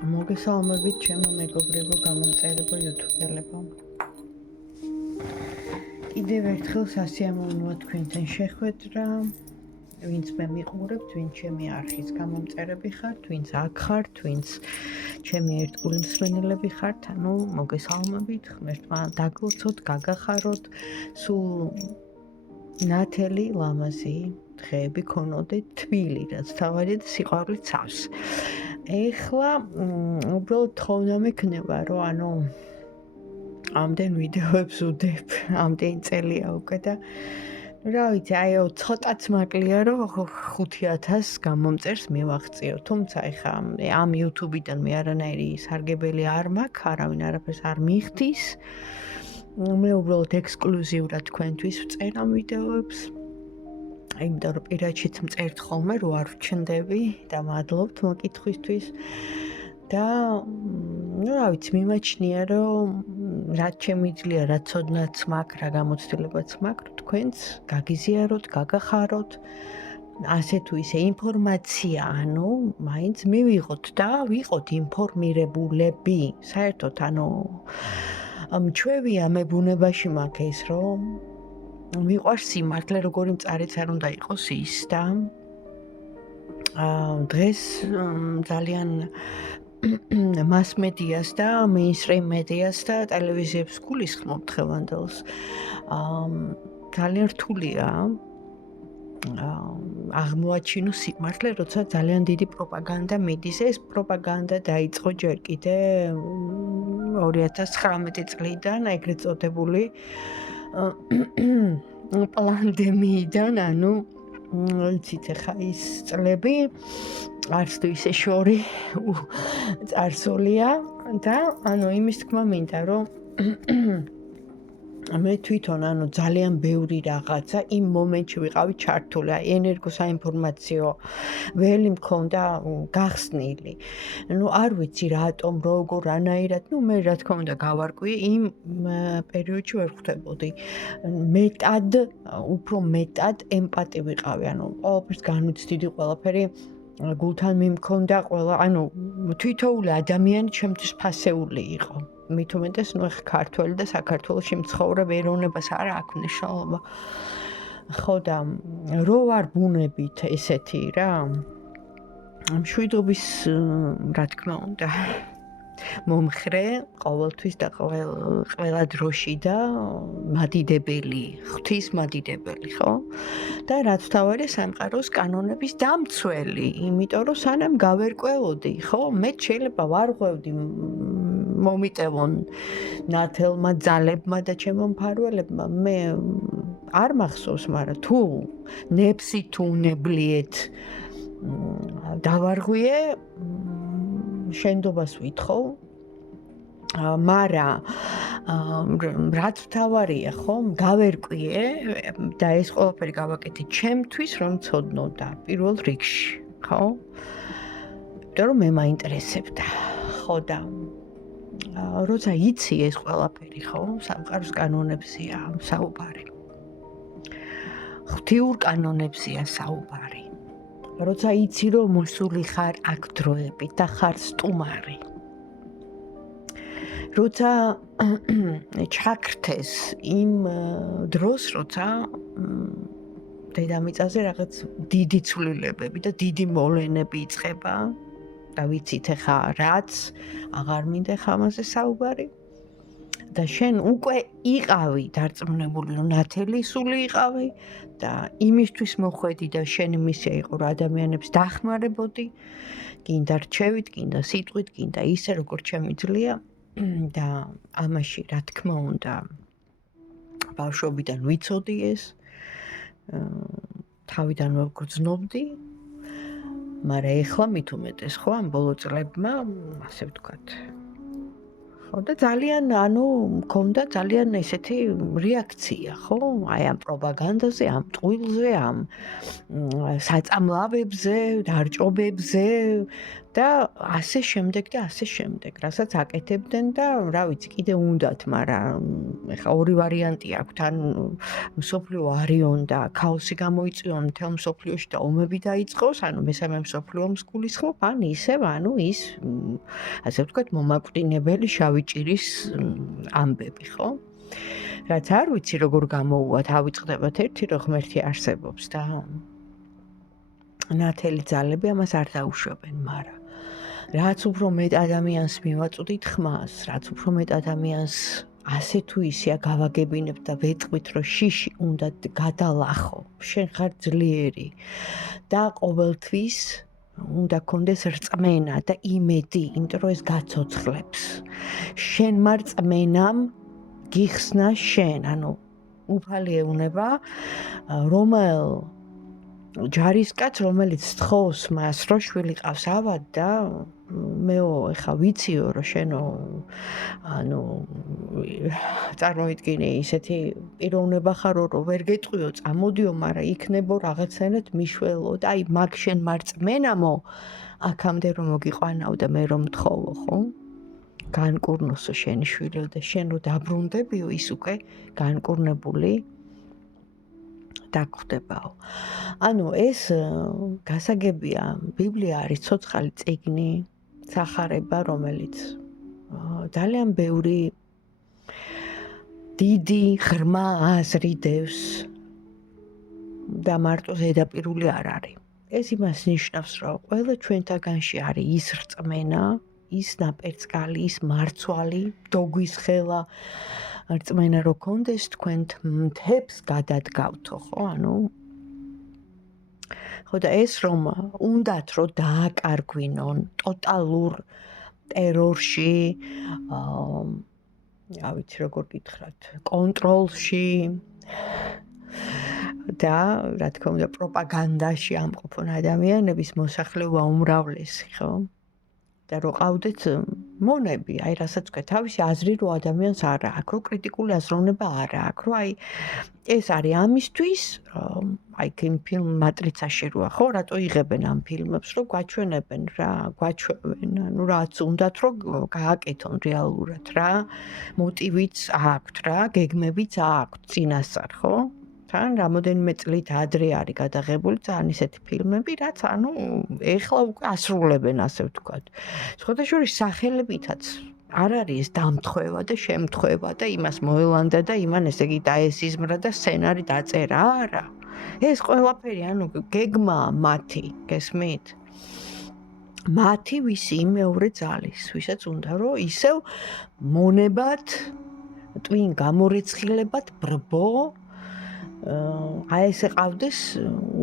მოგესალმებით ჩემო მეგობრებო, გამომწერებო YouTube-ელებო. კიდევ ერთხელ სასიამოვნოა თქვენთან შეხვედრა. ვინც მე მიყურებთ, ვინც ჩემი არხის გამომწერები ხართ, ვინც აქ ხართ, ვინც ჩემი ერთგული მსმენელები ხართ, ანუ მოგესალმებით, ღმერთმა დაგლოცოთ, გაგახაროთ, სულ ნათელი ლამაზი დღეები ქონოდეთ, თბილი, რაც თავარია და სიყვარული ცავს. ეხლა უბრალოდ თხოვნა მექნება, რომ ანუ ამდენ ვიდეოებს ვუდებ, ამდენ წელია უკვე და რა ვიცი, აიო, ცოტაც მაკლია, რომ 5000 გამომწერს მივაღწიო, თუმცა ეხა ამ YouTube-დან მე არანაირი სარგებელი არ მაქვს, არავინ არაფერს არ მიხდის. მე უბრალოდ ექსკლუზიურად თქვენთვის ვწერ ამ ვიდეოებს. იმიტომ რომ პირადშიც მწერთ ხოლმე, რო არ ვჩნდები და მადლობთ მოკითხვისთვის. და რა ვიცი, მიმაჩნია, რომ რაც შემიძლია, რაც ოდნაც მაქვს, რა გამოცდილებაც მაქვს, თქვენც გაგიზიაროთ, გაგახაროთ. ასე თუ ისე ინფორმაცია, ანუ მაინც მივიღოთ და ვიყოთ ინფორმირებულები. საერთოდ, ანუ ჩვევია მე ბუნებაში მაქვს ეს, რომ მიყვარს სიმართლე, როგორი მწარეც არ უნდა იყოს ის და დღეს ძალიან mass medias და mainstream medias და ტელევიზიებს გულისხმობ დღევანდელს. ძალიან რთულია აღმოაჩინო სიმართლე, როცა ძალიან დიდი პროპაგანდა მიდის. ეს პროპაგანდა დაიწყო ჯერ კიდე 2019 წლიდან, ეგრეთ წოდებული პანდემიიდან, ანუ იცით ხა ის წლები არც თუ ისე შორი წარსულია და ანუ იმის თქმა მინდა, რომ მე თვითონ ანუ ძალიან ბევრი რაღაცა იმ მომენტში ვიყავი ჩართული, აი ენერგოსაინფორმაციო ველი მქონდა გახსნილი. ნუ არ ვიცი რატომ, როგორ, რანაირად, ნუ მე რა თქმა უნდა გავარკვიე, იმ პერიოდში ვერ ხვდებოდი. მეტად, უფრო მეტად ემპათი ვიყავი, ანუ ყველაფერს განვიცდიდი, ყველაფერი გულთან მიმქონდა, ყველა, ანუ თითოეული ადამიანი ჩემთვის ფასეული იყო. მით უმეტეს, ნუ ხა ქართველი და საქართველოში მცხოვრებ ეროვნებას არ აქვს მნიშვნელობა. ხო და რო ვარ ბუნებით ესეთი რა, მშვიდობის, რა თქმა უნდა, მომხრე ყოველთვის და ყველა დროში და მადიდებელი, ღვთის მადიდებელი, ხო? და რაც თავარია სამყაროს კანონების დამცველი, იმიტომ რომ სანამ გავერკვევოდი, ხო, მე შეიძლება ვარღვევდი მომიტევონ ნათელმა ძალებმა და ჩემო მფარველებმა, მე არ მახსოვს, მაგრამ თუ ნებსი თუ უნებლიეთ დავარღვიე, შენდობას ვითხოვ, მაგრამ რაც თავარია, ხო, გავერკვიე და ეს ყველაფერი გავაკეთე ჩემთვის, რომ ცოდნოდა პირველ რიგში, ხო? იმიტომ რომ მე მაინტერესებდა, ხო და როცა იცი ეს ყველაფერი, ხო, სამყაროს კანონებზია საუბარი. ღვთიურ კანონებზია საუბარი. როცა იცი რომ მოსული ხარ აქ დროებით და ხარ სტუმარი. როცა ჩაქრთეს იმ დროს, როცა დედამიწაზე რაღაც დიდი ცვლილებები და დიდი მოვლენები იწყება და ვიცით ხა რაც აღარ მინდა ხამაზე საუბარი და შენ უკვე იყავი დარწმუნებული, რომ ნათელი სული იყავი და იმისთვის მოხვედი და შენი მისია იყო, რომ ადამიანებს დახმარებოდი, გინდა რჩევით, გინდა სიტყვით, გინდა ისე, როგორც შემიძლია და ამაში, რა თქმა უნდა, ბავშვობიდან ვიცოდი ეს, თავიდან ვგრძნობდი, მაგრამ ეხლა მით უმეტეს, ხო, ამ ბოლო წლებმა, ასე ვთქვათ, ხო და ძალიან მქონდა ძალიან ესეთი რეაქცია, ხო? აი ამ პროპაგანდაზე, ამ ტყუილზე, ამ საწამლავებზე, დარჭობებზე და ასე შემდეგ და ასე შემდეგ, რასაც აკეთებდნენ და რა ვიცი, კიდე უნდათ, მაგრამ ეხა ორი ვარიანტი აქვთ, ან მსოფლიო არიონ და ქაოსი გამოიწვიონ მთელ მსოფლიოში და ომები დაიწყოს, ანუ მესამე მსოფლიო ომს გულისხმობ, ან ისევ, ის ასე ვთქვათ, მომაკვდინებელი შავი ჭირის ამბები, ხო? რაც არ ვიცი როგორ გამოუვათ, ავიწყდებათ ერთი, რომ ღმერთი არსებობს და ნათელი ძალები ამას არ დაუშვებენ, მაგრამ რაც უფრო მეტ ადამიანს მივაწვდით ხმას, რაც უფრო მეტ ადამიანს ასე თუ ისე გავაგებინებთ და ვეტყვით, რომ შიში უნდა გადალახო, შენ ხარ ძლიერი და ყოველთვის უნდა გქონდეს რწმენა და იმედი, იმიტომ რომ ეს გაცოცხლებს. შენმა რწმენამ გიხსნა შენ, ანუ უფალი ეუნება, რომელ ჯარისკაც, რომელიც თხოვს მას, რომ შვილი ყავს ავად და მეო, ეხა ვიციო, რომ შენო, წარმოიდგინე ისეთი პიროვნება ხარო, რომ ვერ გეტყვიო, წამოდიო, მაგრამ იქნებო რაღაცენად მიშველო და აი მაგ შენ მარწმენამო, აქამდე რომ მოგიყვანაო და მე რომ მთხოვო, ხო? განკურნოსო შენი შვილო და შენ რო დაბრუნდებიო, ის უკვე განკურნებული დაგხვდებაო. ანუ ეს გასაგებია, ბიბლია არის ცოცხალი წიგნი, სახარება, რომელიც ძალიან ბევრი დიდი ღრმა აზრი დევს და მარტო ზედაპირული არ არის. ეს იმას ნიშნავს, რომ ყველა ჩვენთაგანში არის ის რწმენა, ის ნაპერწკალი, ის მარცვალი, დოგვის ხელა რწმენა რო გქონდეს, თქვენ მთებს გადადგავთო, ხო? ხო და ეს რომ უნდათ რომ დააკარგვინონ ტოტალურ ტერორში, რა ვიცი როგორ გითხრათ, კონტროლში და რა თქმა უნდა პროპაგანდაში ამყოფონ ადამიანების მოსახლეობა უმრავლესი, ხო? და რო ყავდეთ მონები, აი რასაც ვქეთ, თავისი აზრი რო ადამიანს არ აქვს, რო კრიტიკული აზროვნება არ აქვს, რო აი ეს არის ამისთვის, აი იმ ფილმ მატრიცაში როა, ხო, რატო იღებენ ამ ფილმებს, რომ გვაჩვენებენ რა, გვაჩვევენ, ანუ რაც უნდათ რომ გააკეთონ რეალურად რა, მოტივიც აქვთ რა, გეგმებიც აქვთ წინასწარ, ხო? თან რამოდენიმე წლით ადრე არის გადაღებული ძალიან ისეთი ფილმები, რაც ეხლა უკვე ასრულებენ, ასე ვთქვათ. სხვადასხვა სახელებითაც არ არის ეს დამთხვევა და შემთხვევა და იმას მოელანდა და იმან ესე იგი დაესიზმრა და სცენარი დაწერა, არა. ეს ყველაფერი, გეგმაა მათი, გესმით? მათი ვისი მეორე ძალის, ვისაც უნდა რომ ისევ მონებად, ტვინ გამორეცხილებად ბრბო აი ესე ყავდეს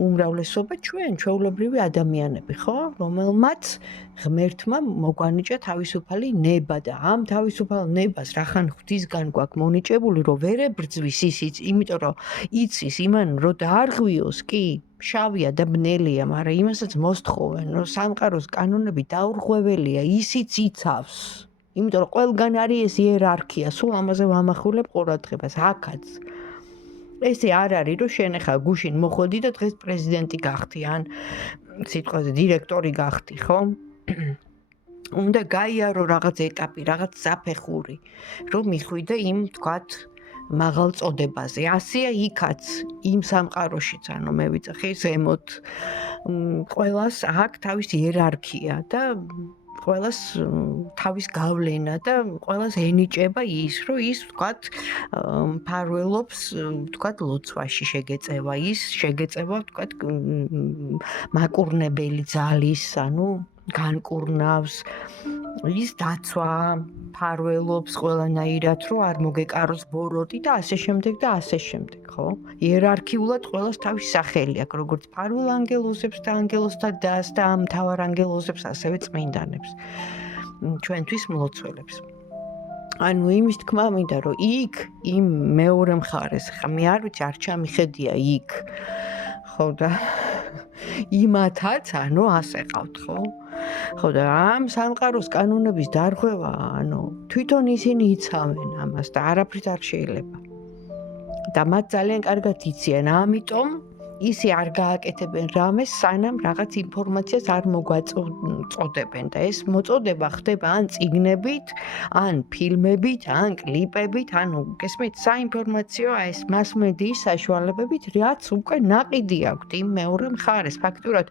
უმრავლესობა ჩვეულებრივი ადამიანები, ხო? რომელმაც ღმერთმა მოგვანიჭა თავისუფალი ნება და ამ თავისუფალ ნებას რახან ღვთისგან გვაქვს მონიჭებული, რომ ვერ ებრძვის ისიც, იმიტომ რომ იცის იმან რომ დაარღვიოს, კი, შავია და ბნელია, მაგრამ იმასაც მოსთხოვენ, რომ სამყაროს კანონები დაურღვეველია, ისიც იცავს. იმიტომ რომ ყველგან არის ეს იერარქია, სულ ამაზე ვამახვილებ ყურადღებას, აქაც. ესე არ არის, რომ შენ ახლა გუშინ მოხოდი და დღეს პრეზიდენტი გახდი, ან სიტყვაზე დირექტორი გახდი, ხო? უნდა გაიარო რაღაც ეტაპი, რაღაც საფეხური, რომ მიხვიდე იმ, თქვათ, მაღალ წოდებაზე. ასეა იქაც, იმ სამყაროშიც, მე ვიცახი ზემოთ. ყველას აქვს თავის იერარქია და ყველას თავის გავლენა და ყველას ენიჭება ის, რომ ის, თქვათ, მფარველობს, თქვათ, ლოცვაში შეგეწევა, ის შეგეწევა, თქვათ, მაკურნებელი ძალის, განკურნავს, ის დაცვა, მფარველობს ყველანაირად, რომ არ მოგეკაროს ბოროტი და ასე შემდეგ და ასე შემდეგ, ხო? იერარქიულად ყველას თავის სახელი აქვს, როგორც მფარველ ანგელოზებს და ანგელოზთა დას და მთავარ ანგელოზებს, ასევე წმინდანებს, ჩვენთვის მლოცველებს. იმის თქმა მინდა, რომ იქ, იმ მეორე მხარეს, ხა მე არ ვიცი, არ ჩამიხედია იქ, ხო და იმათაც, ასე ყავთ, ხო? ხო და ამ სამყაროს კანონების დარღვევა, თვითონ ისინი იცავენ ამას და არაფრით არ შეიძლება. და მათ ძალიან კარგად იციან, ამიტომ ისე არ გააკეთებენ რამეს, სანამ რაღაც ინფორმაციას არ მოგვაწოდებენ და ეს მოწოდება ხდება ან წიგნებით, ან ფილმებით, ან კლიპებით, გესმით, საინფორმაციო ეს მასმედიის საშუალებებით, რაც უკვე ნაყიდი აქვთ იმ მეორე მხარეს, ფაქტურად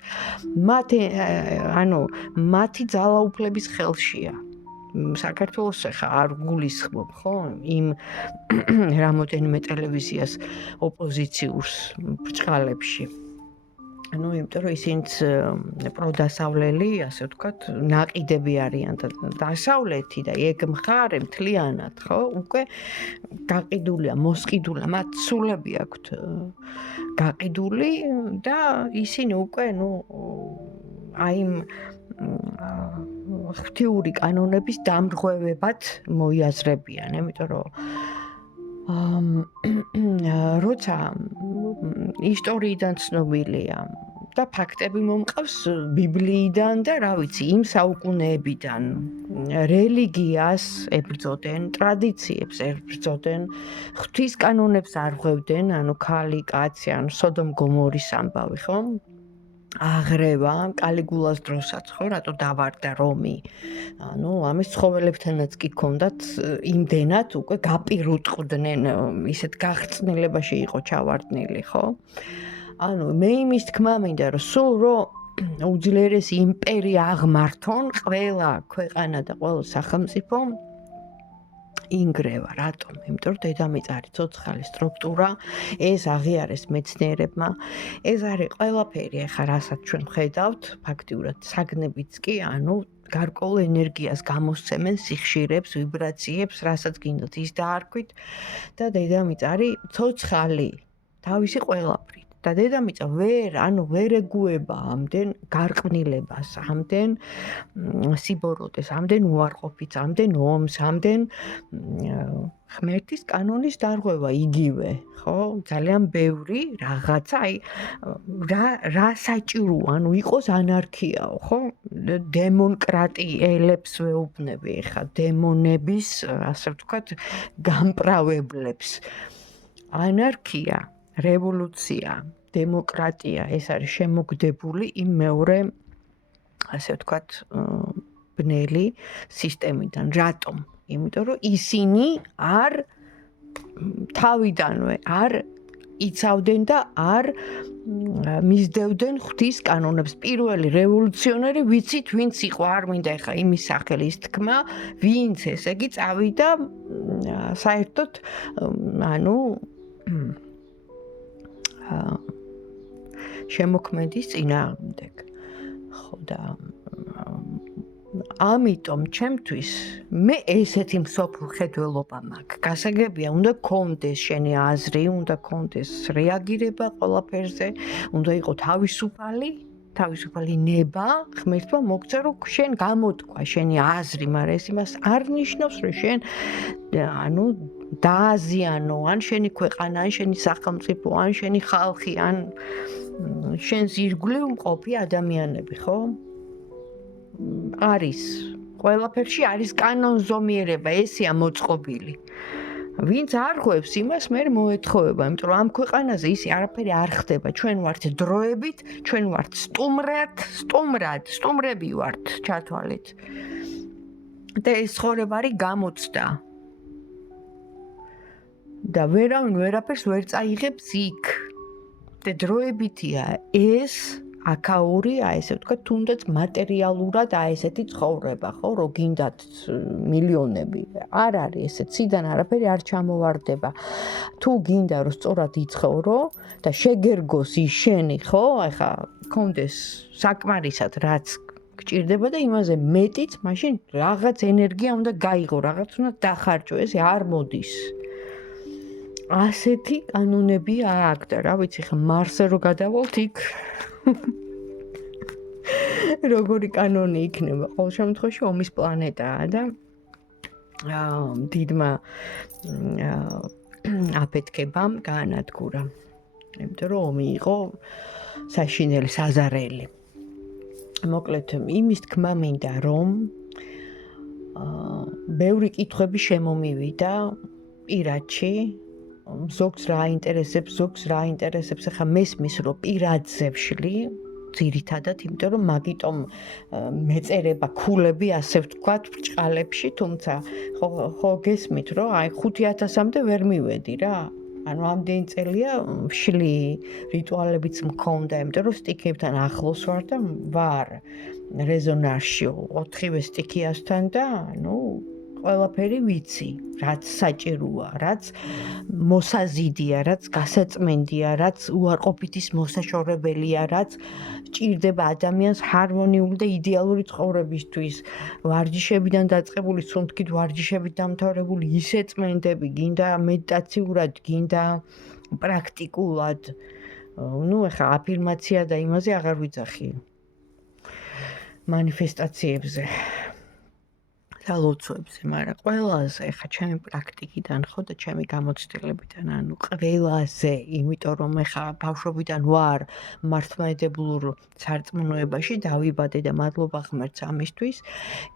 მათი ძალაუფლების ხელშია. საქართველოს ხა არ გულისხმობ, ხო? იმ რამოდენიმე ტელევიზიას ოპოზიციურს ბრჭყალებში. იმიტომ რომ ისინიც პროდასავლელი, ასე ვთქვათ, ნაყიდები არიან და დასავლეთი და ეგ მხარე მთლიანად, ხო? უკვე გაყიდულია, მოსყიდულია, მათ სულები აქვთ გაყიდული და ისინი უკვე, აი ღვთიური კანონების დამრღვევებად მოიაზრებიან, იმიტომ რომ როცა ისტორიიდან ცნობილია და ფაქტები მომყავს ბიბლიიდან და რა ვიცი, იმ საუკუნეებიდან რელიგიას ებრძოდნენ, ტრადიციებს ებრძოდნენ, ღვთის კანონებს არღვევდნენ, ქალი, კაცი, სოდომ გომორის ამბავი, ხო? აღრევა კალიგულას დროსაც, ხო, რატო დავარდა რომი. ამის ცხოველებთანაც კი ჰქონდათ იმდენად უკვე გაპირუტყვდნენ, ისეთ გაღწნილებაში იყო ჩავარდნილი, ხო? მე იმის თქმა მინდა, რომ სულ რომ უძლიერესი იმპერია აღმართონ, ყველა ქვეყანა და ყველა სახელმწიფო ინგრევა, რატომ? იმიტომ რომ დედამიწა ცოცხალი სტრუქტურა, ეს აღიარეს მეცნიერებმა, ეს არის ყველაფერი, ახლა რასაც ჩვენ ხედავთ, ფაქტიურად საგნებიც კი, გარკვეულ ენერგიას გამოსცემენ, სიხშირებს, ვიბრაციებს, რასაც გინდათ ის დაარქვით და დედამიწა არის ცოცხალი, თავისი ყველაფრით. და დედამიწა ვერ ეგუება ამდენ გარყვნილებას, ამდენ სიბოროტეს, ამდენ უარყოფით, ამდენ ომს, ამდენ ღმერთის კანონის დარღვევა იგივე, ხო? ძალიან ბევრი რაღაცა, რა საჭიროა, იყოს ანარქიაო, ხო? დემონკრატიელებს ვეუბნები ხა, დემონების, ასე ვთქვათ, გამправებლებს. ანარქია, რევოლუცია, დემოკრატია, ეს არის შემოგდებული იმ მეორე, ასე ვთქვათ, ბნელი სისტემიდან. რატომ? იმიტომ რომ ისინი თავიდანვე არ იცავდნენ და არ მისდევდნენ ღვთის კანონებს. პირველი რევოლუციონერი ვიცით, ვინც იყო, არ მინდა ეხა იმის სახელის თქმა, ვინც ესე იგი წავიდა საერთოდ, შემოქმედის წინააღმდეგ. ხო და ამიტომ ჩემთვის მე ესეთი მსოფლმხედველობა მაქვს. გასაგებია, უნდა გქონდეს შენი აზრი, უნდა გქონდეს რეაგირება ყველაფერზე, უნდა იყოს თავისუფალი ნება, ღმერთმა მოგცა, რომ შენ გამოთქვა შენი აზრი, მაგრამ ეს იმას არ ნიშნავს, რომ შენ დააზიანო, ან შენი ქვეყანა, ან შენი სახელმწიფო, ან შენი ხალხი, ან შენს ირგვლივ მყოფი ადამიანები, ხო? არის, ყველაფერში არის კანონზომიერება, ესეა მოწყობილი. ვინც არ ღვევს იმას, მე მოეთხოვება, იმიტომ რომ ამ ქვეყანაზე ისე არაფერი არ ხდება. ჩვენ ვართ დროებით, ჩვენ ვართ სტუმრები ვართ, ჩათვალეთ. და ეს ცხოვრება არის გამოცდა. და ვერაფერს ვერ წაიღებს იქ. და დროებითია ეს აქაური, ესე ვთქვათ, თუნდაც მატერიალურად ესეთი ცხოვრება, ხო, რომ გინდათ მილიონები. არ არის ესე, ციდან არაფერი არ ჩამოვარდება. თუ გინდა რომ სწორად იცხოვრო და შეგერგოს ის შენი, ხო, ახლა გქონდეს საკმარისად რაც გჭირდება და იმაზე მეტიც, მაშინ რაღაც ენერგია უნდა გაიღო, რაღაც უნდა დახარჯო, ესე არ მოდის. ასეთი კანონები აქვს და რა ვიცი, ხა მარსზე რო გადავალთ იქ როგორი კანონი იქნება? ყოველ შემთხვევაში ომის პლანეტაა და დიდმა აფეთქებამ გაანადგურა. იმიტომ რომ ომი იყო საშინელი, საზარელი. მოკლედ იმის თქმა მინდა რომ ბევრი კითხვები შემომივიდა პირადში ზოგს რა აინტერესებს ახლა მესმის რომ პირადზე ვშლი ძირითადად იმიტომ რომ მაგიტომ მეწერება ქულები ასე ვთქვათ ბრჭყალებში თუმცა ხო გესმით რომ აი 5000-მდე ვერ მივედი რა ანუ ამდენი წელია ვშლი რიტუალებიც მქონდა იმიტომ რომ სტიქებთან ახლოს ვარ და ვარ რეზონანსში 4-ვე სტიქიასთან და ну ყველაფერი ვიცი, რაც საჭიროა, რაც მოსაზიდია, რაც გასაწმენდია, რაც უარყოფითის მოსაშორებელია, რაც ჭირდება ადამიანს ჰარმონიული და იდეალური ცხოვრებისთვის. ვარჯიშებიდან დაწყებული, სუნთქით ვარჯიშებით დამთავრებული ისე წმენდები, გინდა მედიტაციურად, გინდა პრაქტიკულად. ну ეხა აფირმაცია და იმაზე აღარ ვიძახი. მანიფესტაციებზე. და ლოცვებზე, მაგრამ ყველაზე ხა ჩემი პრაქტიკიდან ხო და ჩემი გამოცდილებიდან, ანუ ყველაზე, იმიტომ რომ ხა ბავშვობიდან ვარ მართლმადიდებლურ სარწმუნოებაში დავიბადე და მადლობა ღმერთს ამისთვის,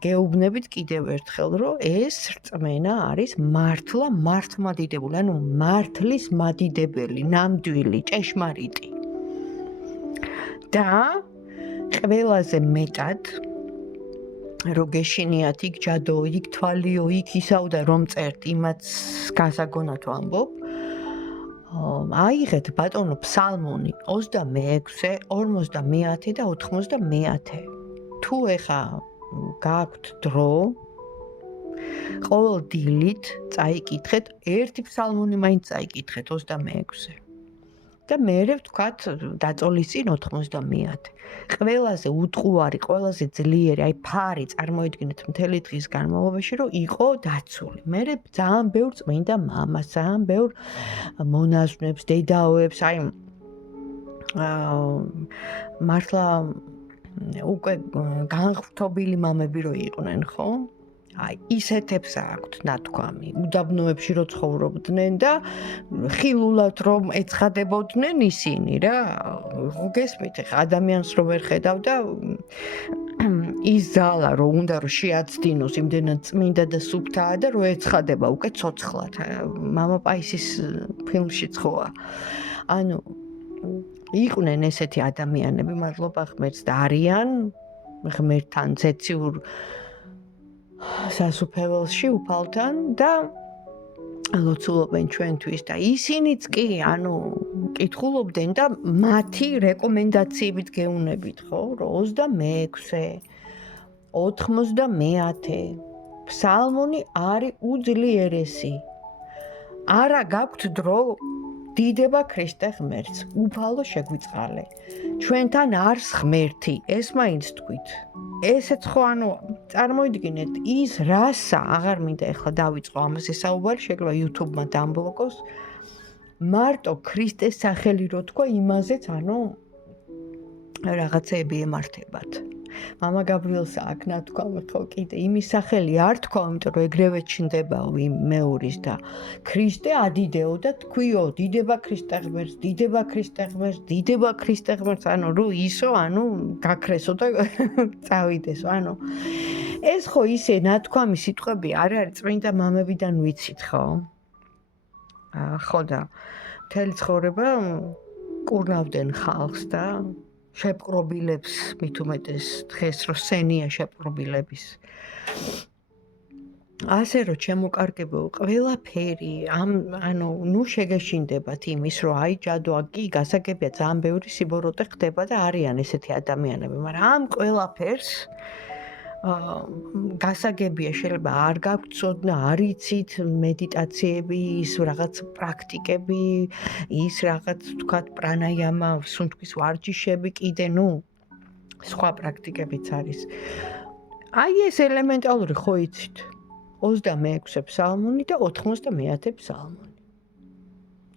გეუბნებით კიდევ ერთხელ, რომ ეს რწმენა არის მართლა მართლმადიდებული, ანუ მართლის მადიდებელი, ნამდვილი, ჭეშმარიტი. და ყველაზე მეტად რო გეშინიათ იქ ჯადო, იქ თვალიო, იქ ისაო და რომ წერთ, იმაც გასაგონად ვამბობ. აიღეთ ბატონო ფსალმუნი 26, 50 და 90. თუ ეხა გააქვთ დრო, ყოველ დილით წაიკითხეთ, ერთი ფსალმუნი მაინც წაიკითხეთ 26. და მერე ვთქვათ დაწოლის წინ 90. ყველაზე უტყუარი, ყველაზე ძლიერი, აი ფარი წარმოიდგინეთ მთელი დღის განმავლობაში, რომ იყო დაცული. მერე ძალიან ბევრ წმინდა მამას, ძალიან ბევრ მონაზვნებს, დედაოებს, აი მართლა უკვე განღრთობილი მამები რო იყვნენ, ხო? აი ისეთებს აქვთ ნათქვამი, უდაბნოებში რო ცხოვრობდნენ და ხილულად რომ ეცხადებოდნენ ისინი რა. გესმით, ხა ადამიანს რო ვერ ხედავ და ის ზალა რო უნდა რომ შეაცდინოს, იმდენად წმინდა და სუფთაა და რო ეცხადება უკვე ცოცხლად. მამა პაისის ფილმშიც ხოა. ანუ იყვნენ ესეთი ადამიანები, მადლობა ღმერთს და არიან ღმერთთან ზეციურ სასუფეველში უფალთან და ლოცულობენ ჩვენთვის და ისინიც კი ანუ კითხულობდნენ და მათი რეკომენდაციებით გეუნებით ხო 26 90 ფსალმუნი არის უძლიერესი არა გაქვთ დრო დიდება ქრისტე ღმერთს უფალო შეგვიწყალე ჩვენთან არს ღმერთი ეს მაინც თქვით ესეც ხო ანუ წარმოიდგინეთ ის რასა აღარ მინდა ეხლა დავიწყო ამაზე საუბარი შეიძლება YouTube-მა დამბლოკოს მარტო ქრისტეს სახელი რო თქვა იმაზეც ანუ რაღაცები ემართებათ მამა გაბრიელს აქ ნათქვამი ხო კიდე იმის სახელი არ თქვა იმიტომ რომ ეგრევე ჩნდებაო იმ მეურის და ქრისტე ადიდეო და თქვიო დიდება ქრისტე ღმერთს დიდება ქრისტე ღმერთს დიდება ქრისტე ღმერთს ანუ რო ისო ანუ გაქრესო და წავიდესო ანუ ეს ხო ისე ნათქვამი სიტყვები არ არის წმინდა მამებიდან ვიცით ხო ხო და მთელი ცხოვრება კურნავდნენ ხალხს და შეპყრობილებს მით უმეტეს დღეს რო სენია შეპყრობილების ასე რომ ჩემოკარგებო ყველაფერი ანუ ნუ შეგეშინდებათ იმის რომ აი ჯადო კი გასაგებია ძალიან ბევრი სიბოროტე ხდება და არიან ესეთი ადამიანები მაგრამ ამ ყველაფერს გასაგებია შეიძლება არ გაგცოდნა არ იცით მედიტაციები ის რაღაც პრაქტიკები ის რაღაც თქვათ პრანაიამა სუნთქვის ვარჯიშები კიდე ნუ სხვა პრაქტიკებიც არის აი ეს ელემენტალური ხო იცით 26 ფსალმუნი და 90 ფსალმუნი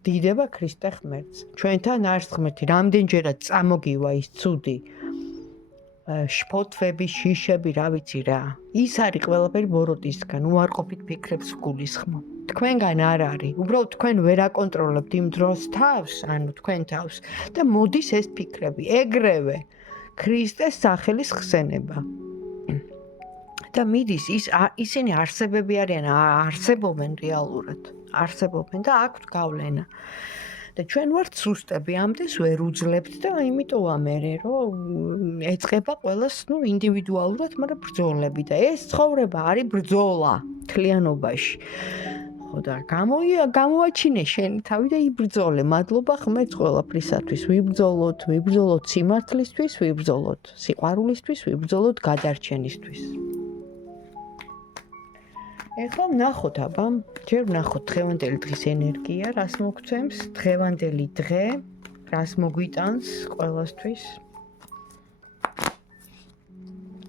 დიდება ქრისტე ღმერთს ჩვენთან არს ღმერთი რამდენჯერად წამოგივა ის ცუდი შფოთვები, შიშები, რა ვიცი რა. ის არის ყველაფერი ბოროტისგან, უარყოფით ფიქრებს გულისხმო. თქვენგან არ არის. უბრალოდ თქვენ ვერ აკონტროლებთ იმ დროს თავს, ანუ თქვენ თავს და მოდის ეს ფიქრები. ეგრევე ქრისტეს სახელის ხსენება. და მიდის ისინი არსებები არიან, არსებობენ რეალურად, არსებობენ და აქვთ გავლენა. და ჩვენ ვართ სუსტები, ამდენს ვერ უძლებთ და იმიტომ ამერე რომ ეწყება ყველას, ინდივიდუალურად, მაგრამ ბრძოლები და ეს ცხოვრება არის ბრძოლა თლიანობაში. ხო და გამოაჩინე შენი თავი და იბრძოლე. მადლობა ღმერთს ყველაფრისათვის. ვიბრძოლოთ სიმართლისთვის, ვიბრძოლოთ სიყვარულისთვის, ვიბრძოლოთ გადარჩენისთვის. ეხლა ვნახოთ აბა, ჯერ ვნახოთ დღევანდელი დღის ენერგია, რას მოგცემს, დღევანდელი დღე, რას მოგვიტანს ყველასთვის.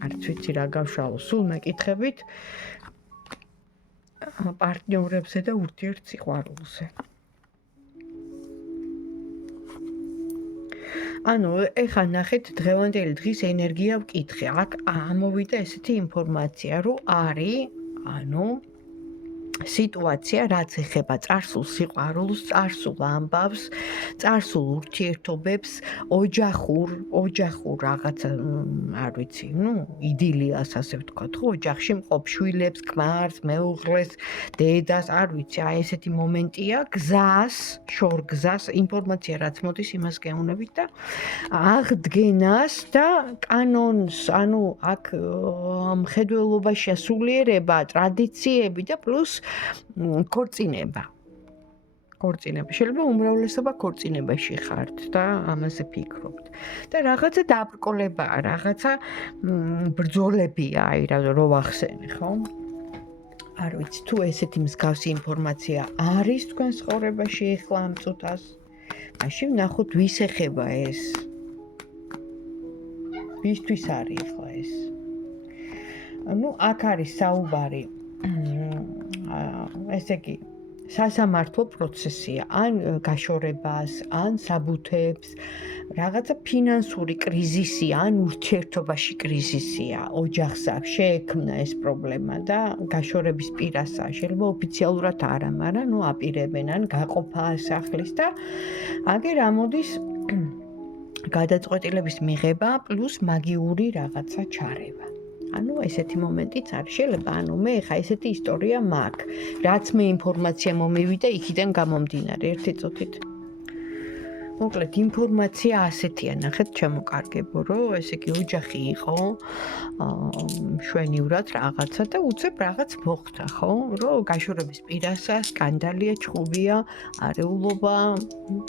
არც ვიცი რა გავშალო, სულ მეკითხებით პარტნიორებზე და ურთიერთსიყვარულზე. ანუ ეხლა ნახეთ დღევანდელი დღის ენერგია ვკითხე. აქ ამოვიდა ესეთი ინფორმაცია, რომ არის სიტუაცია, რაც ეხება წარსულ სიყვარულს, წარსულ ამბავს, წარსულ ურთიერთობებს, ოჯახურ რაღაცა, არ ვიცი, იდილიას ასე ვთქვათ, ხო, ოჯახში მყოფ შვილებს, ქმარს, მეუღლეს, დედას, არ ვიცი, აი ესეთი მომენტია, შორგზას, ინფორმაცია რაც მოდის, იმას გეუნებით და აღდგენას და კანონს, აქ მხედველობაში ასულიერება, ტრადიციები და პლუს ქორწინება. შეიძლება უმრავლესობა ქორწინებაში ხართ და ამაზე ფიქრობთ. და რაღაცა დაბრკოლებაა, რაღაცა ბრძოლებია, რო ვახსენე, ხო? არ ვიცი, თუ ესეთი მსგავსი ინფორმაცია არის თქვენს ცხოვრებაში ეხლა ამ წუთას, მაშინ ვნახოთ ვის ეხება ეს. ვისთვის არის ეხლა ეს? აქ არის საუბარი ესე იგი სასამართლო პროცესია, ან გაშორებას, ან საბუთებს, რაღაცა ფინანსური კრიზისია, ან ურთიერთობაში კრიზისია, ოჯახს აქვს შეექმნა ეს პრობლემა და გაშორების პირასაა. შეიძლება ოფიციალურად არა, მაგრამ აპირებენ, ან გაყოფაა სახლის და აგერ ამოდის გადაწყვეტილების მიღება პლუს მაგიური რაღაცა ჩარევა. ესეთი მომენტიც არის. შეიძლება, მე ხა ესეთი ისტორია მაქვს, რაც მე ინფორმაცია მომივიდა იქიდან გამომდინარე, ერთი წუთით. მოკლედ, ინფორმაცია ასეთია, ნახეთ, ჩემოკარგებო, რომ ესე იგი ოჯახი იყო, მშვენივრად რაღაცა და უცებ რაღაც მოხდა, ხო? რომ გაშორების პირასა, სკანდალია, ჩხუბია, არეულობა,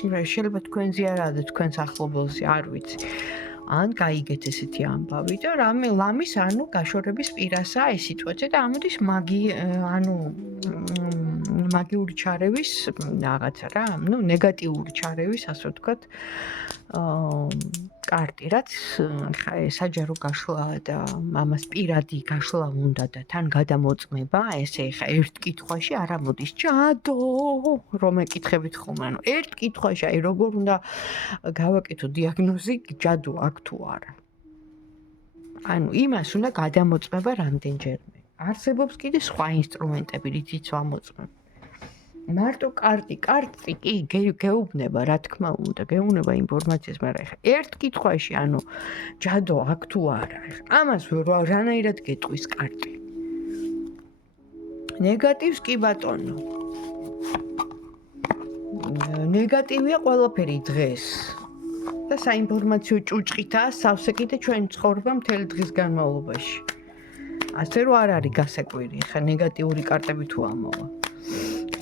შეიძლება თქვენზე არა და თქვენს ახლობელზე, არ ვიცი. ან გაიგეთ ესეთი ამბავი და ლამის გაშორების პირასაა ეს სიტუაცია და ამოდის მაგიური ჩარევის რაღაცა რა, ნეგატიური ჩარევის, ასე ვთქვათ, კარტი, რაც საჯარო გაშლა და ამას პირადი გაშლა უნდა და თან გადამოწმება, ესე ხა ერთ კითხვაში არ ამოდის ჯადო, რომ ეკითხებით ხომ, ერთ კითხვაში, აი როგორ უნდა გავაკეთო დიაგნოზი ჯადო აქ თუ არა. იმას უნდა გადამოწმება რამდენჯერმე. არსებობს კიდე სხვა ინსტრუმენტები, რითიც ვამოწმებ. მარტო კარტი კი გეუბნება, რა თქმა უნდა, გეუბნება ინფორმაციას, მაგრამ ეხა ერთ კითხვაში, ჯადო აქ თუ არა, ამას რანაირად გეტყვის კარტი. ნეგატივს კი ბატონო. ნეგატივია ყველაფერი დღეს. და საინფორმაციო ჭუჭყითაა სავსე კიდე ჩვენი ცხოვრება მთელი დღის განმავლობაში. ასე რომ არ არის გასაკვირი, ხა ნეგატიური კარტები თუ ამოვა.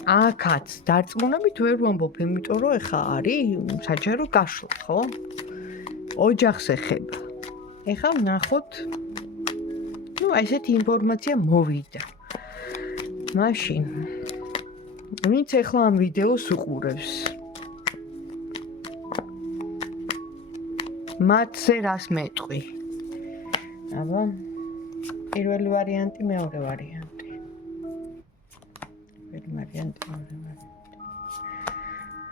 აქაც დარწმუნებით ვერ ვამბობ, იმიტომ რომ ეხა არის საჯარო გაშლა, ხო? ოჯახს ეხება. ეხა ვნახოთ, ესეთი ინფორმაცია მოვიდა. მაშინ, ვინც ეხლა ამ ვიდეოს უყურებს, მათზე რას მეტყვი? აბა, პირველი ვარიანტი, მეორე ვარიანტი.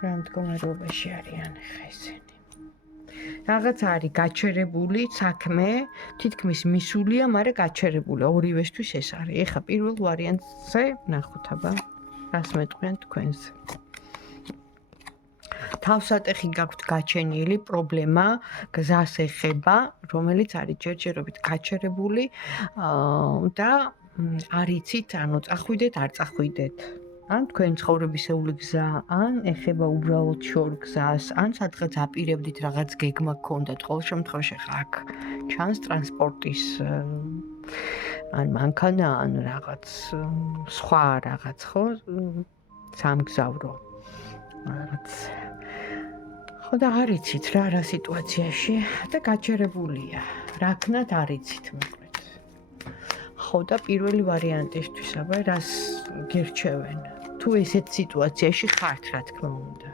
რა მდგომარეობაში არიან ხა ესენი? რაღაც არის გაჩერებული საქმე, თითქმის მისულია, მაგრამ გაჩერებული, ორივესთვის ეს არის. ეხა პირველ ვარიანტზე ნახოთ აბა, რას მეტყვიან თქვენზე. თავსატეხი გაქვთ გაჩენილი პრობლემა, გზას ეხება, რომელიც არის ჯერჯერობით გაჩერებული და არ იცით, ანუ წახვიდეთ, არ წახვიდეთ. ან თქვენ ცხოვრებისეული გზა, ან ეხება უბრალოდ შორ გზას, ან სადღაც აპირებდით რაღაც გეგმა გქონდათ, ყოველ შემთხვევაში ხა აქ ჩანს ტრანსპორტის ან მანქანა, ან რაღაც სხვა რაღაც, ხო? სამგზავრო. რაღაც. ხო და არ იცით რა სიტუაციაში და გაჩერებულია. რა ქნათ არ იცით მოკლედ. ხო და პირველი ვარიანტისთვის აბა რას გირჩევენ? თუ ესეთ სიტუაციაში ხართ, რა თქმა უნდა.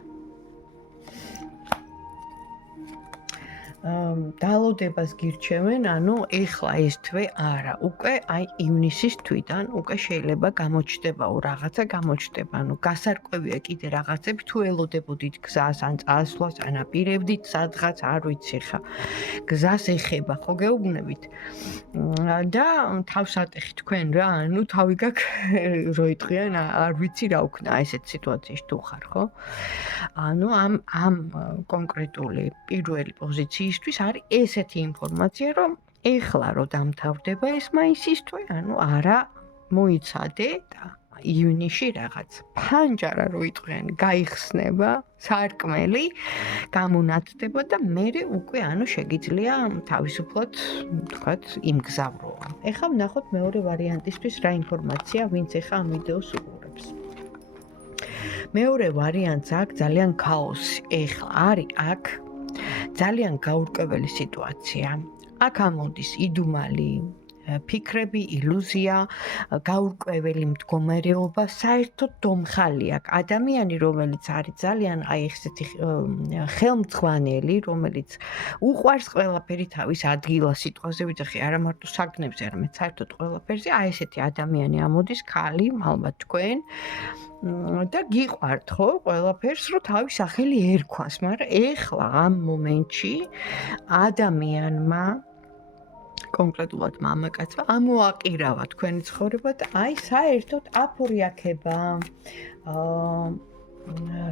დალოდებას გირჩევენ, ანუ ეხლა ეს თვე არა, უკვე აი ივნისის თვიდან უკვე შეიძლება გამოჩნდებაო რაღაცა გამოჩნდება, ანუ გასარკვევია კიდე რაღაცები, თუ ელოდებოდით გზას, ან წასვლას, ან აპირებდით სადღაც, არ ვიცი ხა. გზას ეხება, ხო გეუბნებით? და თავსატეხი თქვენ რა, ანუ თავი გაქვს რო იტყვიან, არ ვიცი რა ვქნა ესეთ სიტუაციაში თუ ხარ, ხო? ანუ ამ კონკრეტული პირველი პოზიციისთვის არის ესეთი ინფორმაცია, რომ ეხლა რო დამთავრდება ეს მაისის თვე, ანუ არა მოიცადე და ივნისში რაღაც ფანჯარა რო იტყვიან, გაიხსნება სარკმელი, გამონათდება და მერე უკვე ანუ შეგიძლია თავისუფლად თქვათ იმგზავროა. ეხლა ვნახოთ მეორე ვარიანტისთვის რა ინფორმაცია, ვინც ეხლა ამ ვიდეოს უყურებს. მეორე ვარიანტს აქვს ძალიან ქაოსი. ეხლა არის აქ ძალიან გაურკვეველი სიტუაცია. აქ ამოდის იდუმალი ფიქრები, ილუზია, გაურკვეველი მდგომარეობა, საერთოდ დომხალი აქვს. ადამიანი, რომელიც არის ძალიან აი ესეთი ხელმძღვანელი, რომელიც უყვარს ყველაფერი თავის ადგილას სიტყვაზე ვიძახი, არა მარტო საგნებზე, არამედ საერთოდ ყველაფერზე, აი ესეთი ადამიანი ამოდის, ქალი, ალბათ თქვენ და გიყვართ ხო ყველაფერს რომ თავის სახელი ერქვას, მაგრამ ეხლა ამ მომენტში ადამიანმა კონკრეტულად მამაკაცმა ამოაყირავა თქვენი ცხოვრება და აი საერთოდ აფორიაქება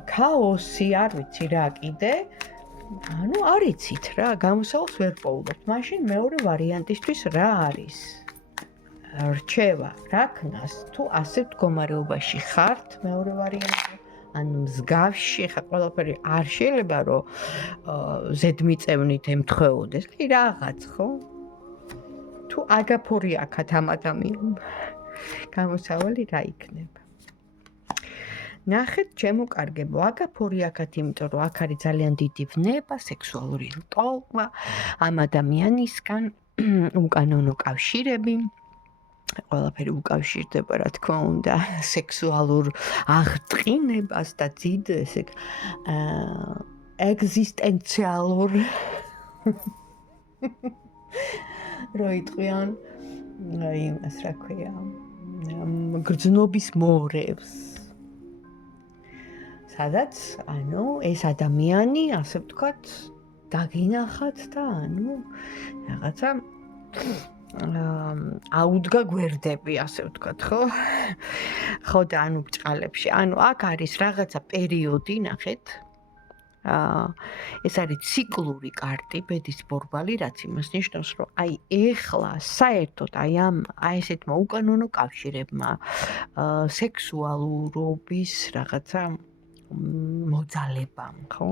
ქაოსი, არ ვიცი რა კიდე, ანუ არ იცით რა, გამოსავალს ვერ პოულობთ. მაშინ მეორე ვარიანტისთვის რა არის? რჩევა, რა ქნას, თუ ასე მდგომარეობაში ხართ, მეორე ვარიანტი, ან მსგავსში, ხა ყველაფერი არ შეიძლება რომ ზედმიწევნით ემთხვეოდეს, კი რაღაც, ხო? თუ აგაფორიაქათ ამ ადამიანს, გამოსავალი რა იქნება? ნახეთ, ჩემო კარგებო, აგაფორიაქათ, იმიტომ რომ აქ არის ძალიან დიდი ვნება, სექსუალური ლტოლვა ამ ადამიანისგან, უკანონო კავშირები. ყველაფერი უკავშირდება, რა თქმა უნდა, სექსუალურ აღტყინებას და დიდ ესე ეგზისტენციალურ რო იტყვიან იმას რა ქვია გრძნობის მორევს. სადაც, ანუ ეს ადამიანი, ასე ვთქვათ, დაგინახათ და ანუ რაღაცა აუდგა გვერდები, ასე ვთქვათ, ხო? ხო და ანუ ბჭყალებში. ანუ აქ არის რაღაცა პერიოდი, ნახეთ. ეს არის ციკლური კარტი, ბედის ბორბალი, რაც იმას ნიშნავს, რომ აი ეხლა საერთოდ აი ესეთმა უკანონო კავშირებმა, სექსუალურობის რაღაცა მოძალებამ, ხო?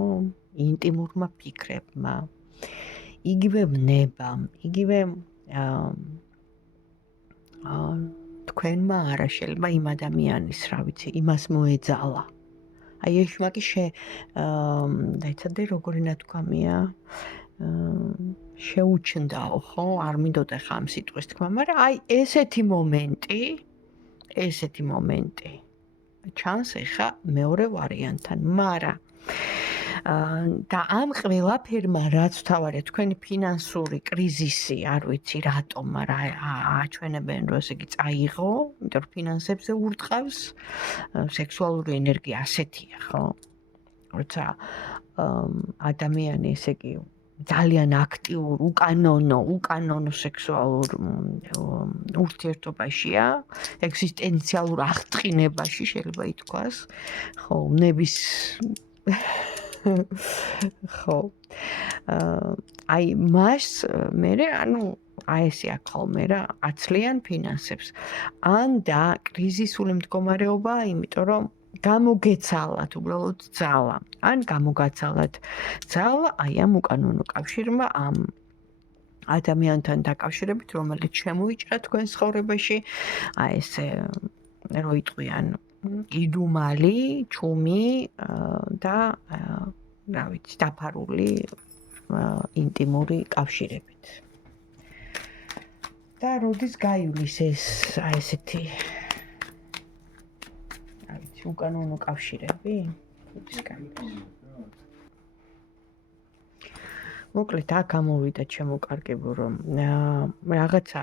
ინტიმურმა ფიქრებმა, იგივე ვნებამ, იგივე თქვენმა არა შეიძლება იმ ადამიანის, რა ვიცი, იმას მოეძალა. აი ეშმაკი დაიცადე როგორი ნათქვამია, შეუჩნდაო, ხო? არ მინდოდა ხა ამ სიტყვის თქმა, მაგრამ აი ესეთი მომენტი ჩანს ეხა მეორე ვარიანტთან, მაგრამ და ამ ყველაფერმა რაც თავარია თქვენი ფინანსური კრიზისი, არ ვიცი რატომ, მაგრამ აჩვენებენ რომ ესე იგი წაიღო, იმიტომ რომ ფინანსებზე ურტყავს, სექსუალური ენერგია ასეთია, ხო? როცა ადამიანი ესე იგი ძალიან აქტიურ, უკანონო სექსუალურ ურთიერთობაშია, ეგზისტენციალურ აღტყინებაში შეიძლება ითქვას, ხო, ნების ხო. აი მას მე აი ესე აქ ხოლმე რა აცლიან ფინანსებს. ან და კრიზისული მდგომარეობა, იმიტომ რომ გამოგეცალათ უბრალოდ ძალა. ან გამოგაცალათ ძალა აი ამ უკანონო კავშირმა ამ ადამიანთან დაკავშირებით, რომელიც შემოიჭრა თქვენ ცხოვრებაში, აი ესე რო იტყვიან იდუმალი, ჩუმი და რა ვიცი, დაფარული ინტიმური კავშირებით. და როდის გაივლის ეს აი ესეთი რა ვიცი, უკანონო კავშირები? როდის გაივლის? მოკლედ აქ გამოვიდა ჩემო კარგებო, რომ რაღაცა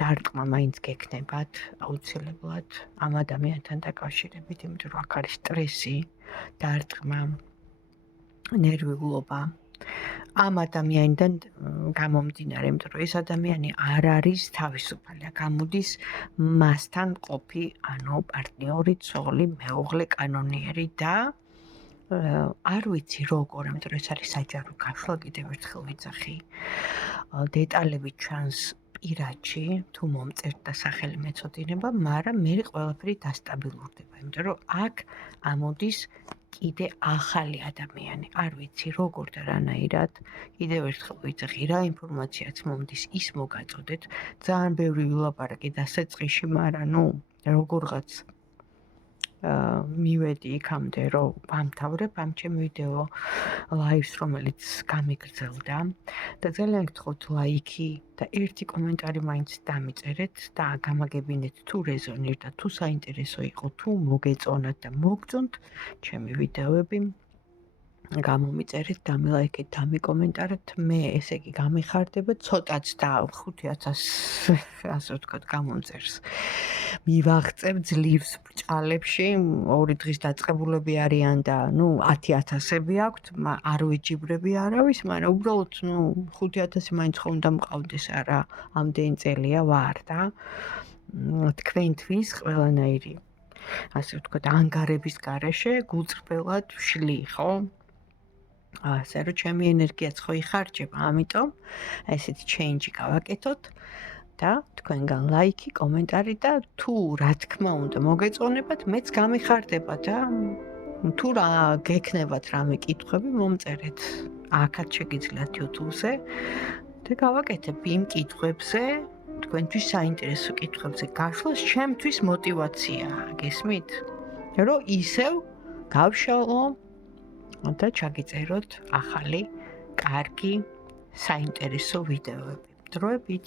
დარტყმა მაინც გექნებათ აუცილებლად ამ ადამიანთან დაკავშირებით, იმიტომ რომ აქ არის სტრესი, დარტყმა, ნერვიულობა. ამ ადამიანიდან გამომდინარე, იმიტომ რომ ეს ადამიანი არ არის თავისუფალი, გამოდის მასთან ყოფი, ანუ პარტნიორი, ცოლი, მეუღლე, კანონიერი და არ ვიცი როგორ, იმიტომ რომ ეს არის საჯარო გაშლა, კიდევ ერთხელ ვიძახი. დეტალები ჩანს პირადში, თუ მომწერთ და სახელი მეწოდინება, მაგრამ მე ყველაფერი დასტაბილურდება, იმიტომ რომ აქ ამოდის კიდე ახალი ადამიანი. არ ვიცი როგორ და რანაირად. კიდევ ერთხელ ვიძახი, რა ინფორმაციაც მომდის, ის მოგაწოდეთ. ძალიან ბევრი ვილაპარაკე დასაწყისში, მაგრამ როგორღაც მივედი იქამდე, რომ ვამთავრებ ამ ჩემ ვიდეო ლაივს, რომელიც გამიგრძელდა და ძალიან გთხოვთ ლაიქი და ერთი კომენტარი მაინც დამიწერეთ და გამაგებინეთ თუ რეზონირ და თუ საინტერესო იყო, თუ მოგეწონათ და მოგწონთ ჩემი ვიდეოები. გამომიწერეთ, დამილაიქეთ, დამიკომენტარეთ, მე ესე იგი გამიხარდება, ცოტაც და 5000 ასე ვთქვათ, გამომწერს. მივაღწევ ძლივს ბრჭყალებში, 2 დღის დაწყებულები არიან და 10000-ები აქვთ, არ ვეჯიბრები არავის, მაგრამ უბრალოდ 5000 მაინც ხომ უნდა მყავდეს არა, ამდენი წელია ვარ და თქვენთვის ყველანაირი ასე ვთქვათ, ანგარების გარეშე გულწრფელად ვშლი, ხო? ასე რომ ჩემი ენერგიაც ხო იხარჯება, ამიტომ ესეთი ჩეინჯი გავაკეთოთ და თქვენგან ლაიქი, კომენტარი და თუ რა თქმა უნდა მოგეწონებათ, მეც გამიხარდება და თუ რა გექნებათ რამე კითხვები, მომწერეთ. აქაც შეგიძლიათ YouTube-ზე და გავაკეთებ იმ კითხვებზე, თქვენთვის საინტერესო კითხვებზე გაშლას, ჩემთვის мотиваციაა, გესმით? რომ ისევ გავშალო და ჩაგიწეროთ ახალი, კარგი, საინტერესო ვიდეოები. დროებით